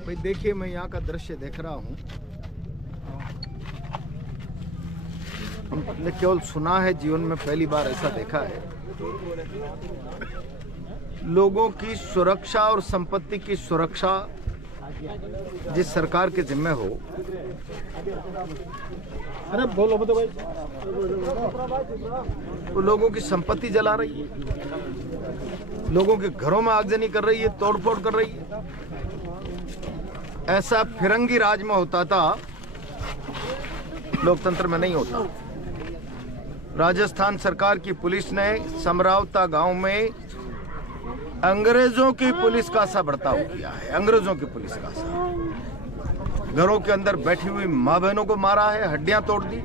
भाई देखिए, मैं यहाँ का दृश्य देख रहा हूँ। हमने केवल सुना है, जीवन में पहली बार ऐसा देखा है। लोगों की सुरक्षा और संपत्ति की सुरक्षा जिस सरकार के जिम्मे हो, अरे बोलो तो भाई, वो लोगों की संपत्ति जला रही है, लोगों के घरों में आगजनी कर रही है, तोड़फोड़ कर रही है। ऐसा फिरंगी राज में होता था, लोकतंत्र में नहीं होता। राजस्थान सरकार की पुलिस ने समरावता गांव में अंग्रेजों की पुलिस का सा बर्ताव किया है, अंग्रेजों की पुलिस का सा। घरों के अंदर बैठी हुई मां बहनों को मारा है, हड्डियां तोड़ दी।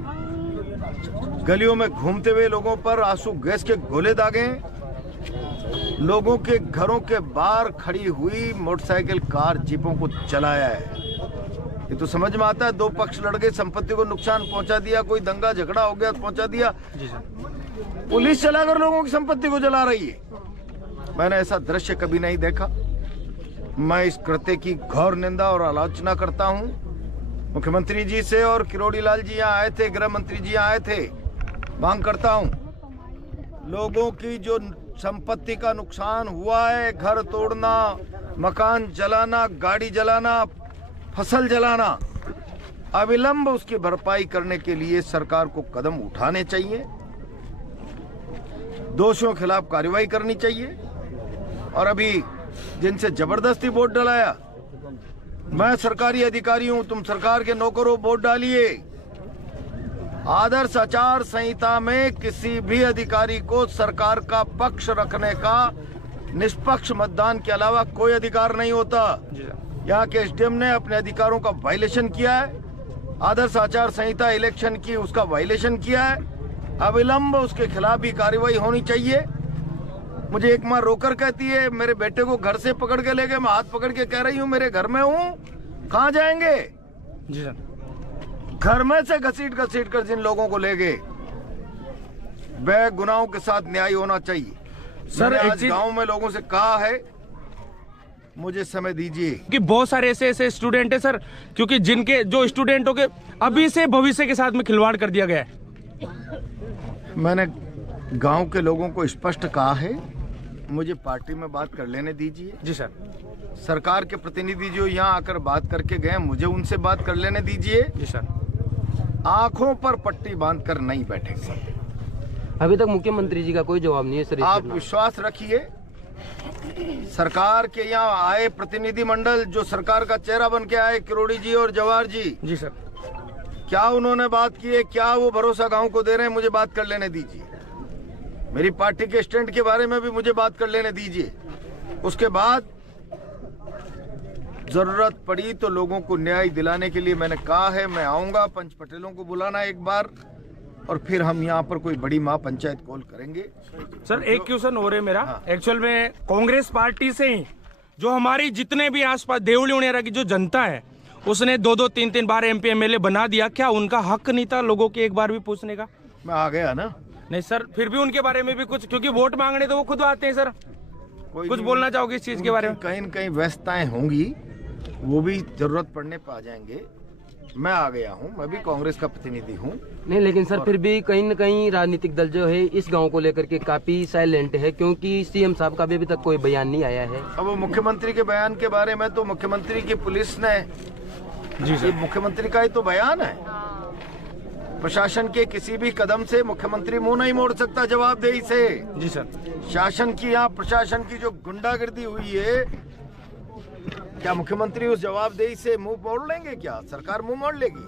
गलियों में घूमते हुए लोगों पर आंसू गैस के गोले दागे। लोगों के घरों के बाहर खड़ी हुई मोटरसाइकिल, कार, जीपों को जलाया है। ये तो समझ में आता है, दो पक्ष लड़ गए, संपत्ति को नुकसान पहुंचा दिया, कोई दंगा झगड़ा हो गया पहुंचा दिया। पुलिस चलाकर लोगों की संपत्ति को जला रही है। मैंने ऐसा दृश्य कभी नहीं देखा। मैं इस कृत्य की घोर निंदा और आलोचना करता हूं। मुख्यमंत्री जी से और किरोड़ी लाल जी यहाँ आए थे, गृह मंत्री जी यहाँ आए थे। मांग करता हूं, लोगों की जो संपत्ति का नुकसान हुआ है, घर तोड़ना, मकान जलाना, गाड़ी जलाना, फसल जलाना, अविलंब उसकी भरपाई करने के लिए सरकार को कदम उठाने चाहिए। दोषियों के खिलाफ कार्रवाई करनी चाहिए। और अभी जिनसे जबरदस्ती वोट डलाया, मैं सरकारी अधिकारी हूं, तुम सरकार के नौकर हो, वोट डालिए। आदर्श आचार संहिता में किसी भी अधिकारी को सरकार का पक्ष रखने का निष्पक्ष मतदान के अलावा कोई अधिकार नहीं होता। यहाँ के एसडीएम ने अपने अधिकारों का वायलेशन किया है। आदर्श आचार संहिता इलेक्शन की उसका वायलेशन किया है। अविलंब उसके खिलाफ भी कार्रवाई होनी चाहिए। मुझे एक माँ रोकर कहती है, मेरे बेटे को घर से पकड़ के ले गए। मैं हाथ पकड़ के कह रही हूँ, मेरे घर में हूँ, कहाँ जाएंगे? जी सर। घर में से घसीट कर जिन लोगों को ले गए, वे गुनाहों के साथ न्याय होना चाहिए। सर, आज गांव में लोगों से कहा है, मुझे समय दीजिए कि बहुत सारे ऐसे स्टूडेंट है सर, क्योंकि जिनके जो स्टूडेंटों के अभी से भविष्य के साथ में खिलवाड़ कर दिया गया है। मैंने गांव के लोगों को स्पष्ट कहा है, मुझे पार्टी में बात कर लेने दीजिए। जी सर। सरकार के प्रतिनिधि जो यहाँ आकर बात करके गए, मुझे उनसे बात कर लेने दीजिए। जी सर। आंखों पर पट्टी बांधकर नहीं बैठेंगे। अभी तक मुख्यमंत्री जी का कोई जवाब नहीं है सर। आप विश्वास रखिए, सरकार के यहाँ आए प्रतिनिधि मंडल जो सरकार का चेहरा बन के आए, किरोड़ी जी और जवाहर जी। जी सर। क्या उन्होंने बात की है? क्या वो भरोसा गांव को दे रहे हैं? मुझे बात कर लेने दीजिए। मेरी पार्टी के स्टैंड के बारे में भी मुझे बात कर लेने दीजिए। उसके बाद जरूरत पड़ी तो लोगों को न्याय दिलाने के लिए मैंने कहा है, मैं आऊंगा। पंच पटेलों को बुलाना एक बार, और फिर हम यहाँ पर कोई बड़ी महापंचायत कॉल करेंगे। सर, एक क्वेश्चन हो रहा है मेरा। एक्चुअल में कांग्रेस पार्टी से ही जो हमारी जितने भी आसपास देवली उनेरा की जो जनता है, उसने 2-2, 3-3 बार MP MLA बना दिया। क्या उनका हक नहीं था लोगों के एक बार भी पूछने का? मैं आ गया ना। नहीं सर, फिर भी उनके बारे में भी कुछ, क्योंकि वोट मांगने तो वो खुद आते हैं सर। कुछ बोलना चाहोगे इस चीज के बारे में? कहीं न कहीं व्यस्तताएं होंगी, वो भी जरूरत पड़ने पर आ जाएंगे। मैं आ गया हूँ, मैं भी कांग्रेस का प्रतिनिधि हूँ। नहीं, लेकिन सर फिर भी कहीं न कहीं राजनीतिक दल जो है इस गांव को लेकर के काफी साइलेंट है, क्योंकि सीएम साहब का भी अभी तक कोई बयान नहीं आया है। अब मुख्यमंत्री के बयान के बारे में तो मुख्यमंत्री की पुलिस ने, जी सर, ये मुख्यमंत्री का ही तो बयान है। प्रशासन के किसी भी कदम से मुख्यमंत्री मुंह नहीं मोड़ सकता जवाबदेही से। जी सर। शासन की, यहाँ प्रशासन की जो गुंडागर्दी हुई है, क्या मुख्यमंत्री उस जवाबदेही से मुंह मोड़ लेंगे? क्या सरकार मुंह मोड़ लेगी?